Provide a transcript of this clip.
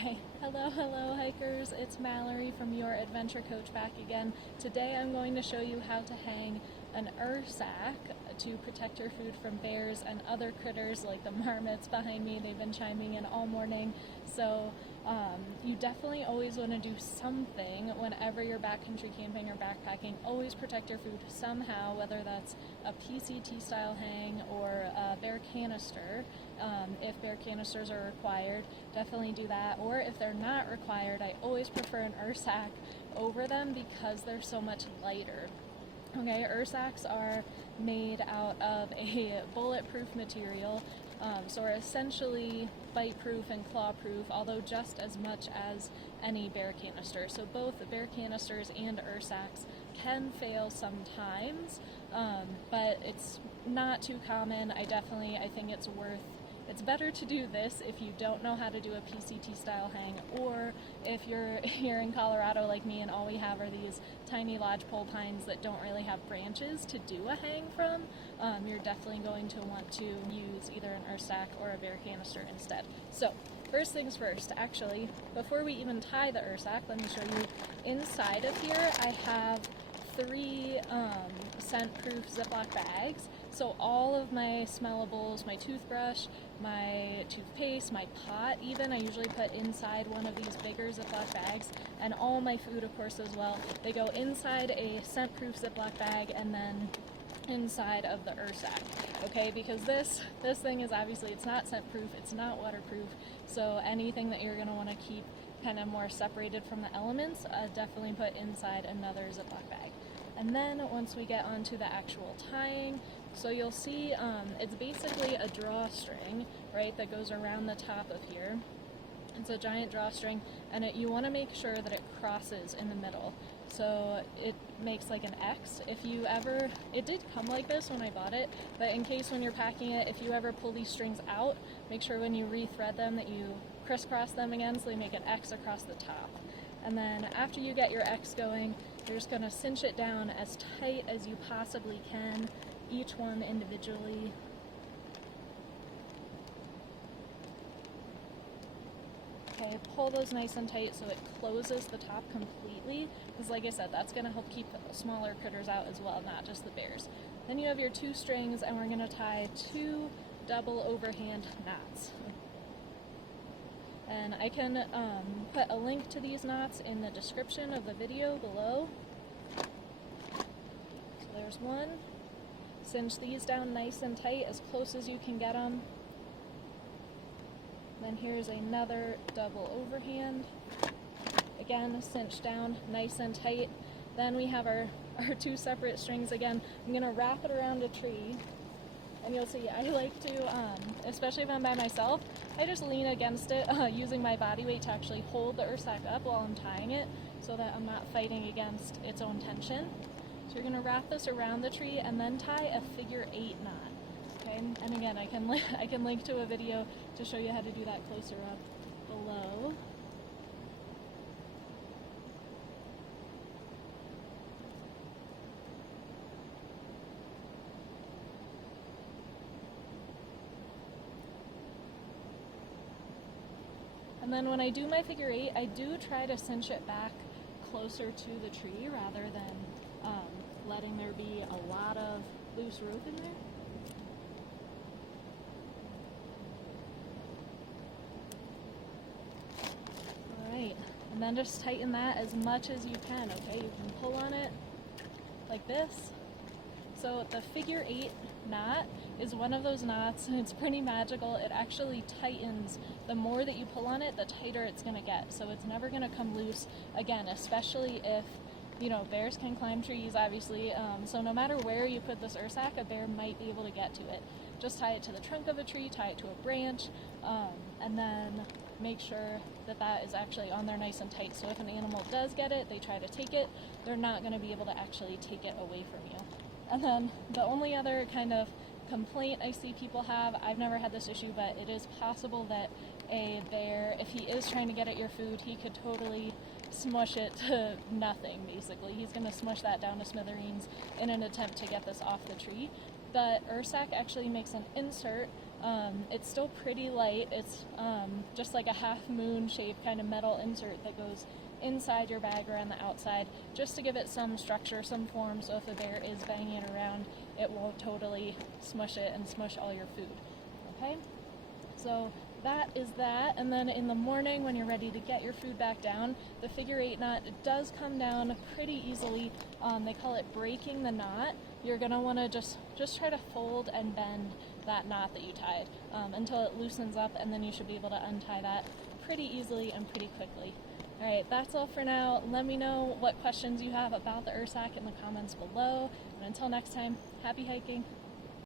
Alright, hello hikers, it's Mallory from Your Adventure Coach back again. Today I'm going to show you how to hang an Ursack to protect your food from bears and other critters like the marmots behind me. They've been chiming in all morning. So you definitely always want to do something whenever you're backcountry camping or backpacking. Always protect your food somehow, whether that's a PCT style hang or a bear canister. If bear canisters are required, definitely do that. Or if they're not required, I always prefer an Ursack over them because they're so much lighter. Okay, Ursacks are made out of a bulletproof material, so are essentially bite-proof and claw-proof, although just as much as any bear canister. So both bear canisters and Ursacks can fail sometimes, but it's not too common. I think it's better to do this if you don't know how to do a PCT style hang, or if you're here in Colorado like me and all we have are these tiny lodgepole pines that don't really have branches to do a hang from. You're definitely going to want to use either an Ursack or a bear canister instead. So first things first, actually, before we even tie the Ursack, let me show you inside of here. I have 3 scent-proof Ziploc bags. So all of my smellables, my toothbrush, my toothpaste, my pot even, I usually put inside one of these bigger Ziploc bags, and all my food, of course, as well. They go inside a scent-proof Ziploc bag and then inside of the Ursack, okay? Because this thing is obviously, it's not scent-proof, it's not waterproof, so anything that you're going to want to keep kind of more separated from the elements, definitely put inside another Ziploc bag. And then once we get onto the actual tying, so you'll see it's basically a drawstring, right, that goes around the top of here. It's a giant drawstring, and you want to make sure that it crosses in the middle. So it makes like an X. It did come like this when I bought it, but in case when you're packing it, if you ever pull these strings out, make sure when you rethread them that you crisscross them again so they make an X across the top. And then after you get your X going, you're just going to cinch it down as tight as you possibly can, each one individually. Okay, pull those nice and tight so it closes the top completely, because like I said, that's going to help keep smaller critters out as well, not just the bears. Then you have your 2 strings, and we're going to tie 2 double overhand knots. And I can put a link to these knots in the description of the video below. So there's one. Cinch these down nice and tight, as close as you can get them. Then here's another double overhand. Again, cinch down nice and tight. Then we have our 2 separate strings again. I'm going to wrap it around a tree. And you'll see, I like to, especially if I'm by myself, I just lean against it using my body weight to actually hold the Ursack up while I'm tying it so that I'm not fighting against its own tension. So you're going to wrap this around the tree and then tie a figure 8 knot. Okay, and again, I can link to a video to show you how to do that closer up below. And then when I do my figure 8, I do try to cinch it back closer to the tree rather than letting there be a lot of loose rope in there. Alright, and then just tighten that as much as you can, okay? You can pull on it like this. So the figure 8 knot is one of those knots, and it's pretty magical. It actually tightens. The more that you pull on it, the tighter it's going to get. So it's never going to come loose again, especially if, bears can climb trees, obviously. So no matter where you put this Ursack, a bear might be able to get to it. Just tie it to the trunk of a tree, tie it to a branch, and then make sure that that is actually on there nice and tight. So if an animal does get it, they try to take it, they're not going to be able to actually take it away from you. And then the only other kind of complaint I see people have, I've never had this issue, but it is possible that a bear, if he is trying to get at your food, he could totally smush it to nothing, basically. He's going to smush that down to smithereens in an attempt to get this off the tree. But Ursack actually makes an insert It's still pretty light. It's just like a half moon shaped kind of metal insert that goes inside your bag or on the outside, just to give it some structure, some form, so if a bear is banging it around, it won't totally smush it and smush all your food. Okay? So that is that, and then in the morning when you're ready to get your food back down, the figure 8 knot does come down pretty easily. They call it breaking the knot. You're going to want to just try to fold and bend that knot that you tied until it loosens up, and then you should be able to untie that pretty easily and pretty quickly. Alright, that's all for now. Let me know what questions you have about the Ursack in the comments below, and until next time, happy hiking!